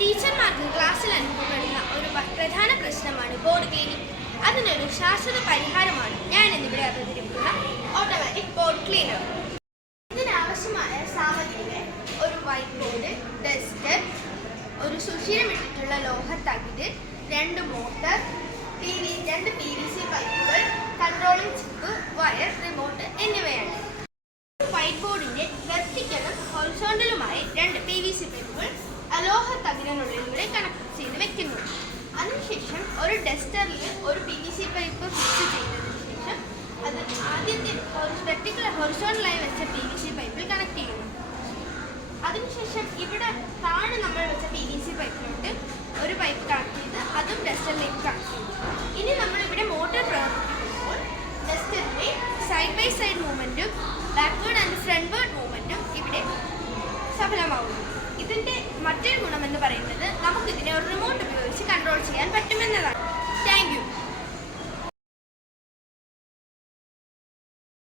ടീച്ചർമാർക്ക് ക്ലാസ്സിൽ അനുഭവപ്പെടുന്ന ഒരു പ്രധാന പ്രശ്നമാണ് ബോർഡ് ക്ലീനിങ്. അതിനൊരു ശാശ്വത പരിഹാരമാണ് ഞാൻ ഇന്നിവിടെ അവതരിപ്പിക്കുന്ന ഓട്ടോമാറ്റിക് ബോർഡ് ക്ലീനർ. ഇതിനാവശ്യമായ സാമഗ്രികൾ ഒരു വൈറ്റ് ബോർഡ്, ഡസ്റ്റർ, ഒരു സുഷിരമിട്ടിട്ടുള്ള ലോഹത്തകിട്, 2 മോട്ടർ, 2 PVC പൈപ്പുകൾ, കൺട്രോളിംഗ് ചിപ്പ്, വയർ, റിമോട്ട് എന്നിവയാണ്. വൈറ്റ് ബോർഡിന്റെ വെർട്ടിക്കലും ഹൊറിസോണ്ടലുമായി 2 PVC പൈപ്പുകൾ ലോഹത്തകിടിനുള്ളിലൂടെ കണക്ട് ചെയ്ത് വെക്കുന്നു. അതിനുശേഷം ഒരു ഡസ്റ്ററിൽ ഒരു PVC പൈപ്പ് ഫിക്സ് ചെയ്തതിനു ശേഷം അത് ആദ്യത്തെ വെർട്ടിക്കൽ ഹൊറിസോണ്ടലായി വെച്ച PVC പൈപ്പിൽ കണക്ട് ചെയ്യുന്നു. അതിനുശേഷം ഇവിടെ താഴെ നമ്മൾ വെച്ച PVC പൈപ്പിലോട്ട് ഒരു പൈപ്പ് കണക്ട് ചെയ്ത് അതും ഡസ്റ്ററിലേക്ക് കണക്ട് ചെയ്തു. ഇനി നമ്മളിവിടെ മോട്ടോർ പ്രവർത്തിപ്പിക്കുമ്പോൾ ഡസ്റ്ററിന്റെ സൈഡ് ബൈ സൈഡ് മൂവ്മെന്റും ബാക്ക്വേർഡ് ആൻഡ് ഫ്രണ്ട്വേർഡ് മൂവ്മെന്റും ഇവിടെ സഫലമാവുന്നു. ഇതിന്റെ മറ്റൊരു ഗുണമെന്ന് പറയുന്നത് നമുക്കിതിനെ ഒരു റിമോട്ട് ഉപയോഗിച്ച് കൺട്രോൾ ചെയ്യാൻ പറ്റുമെന്നതാണ്.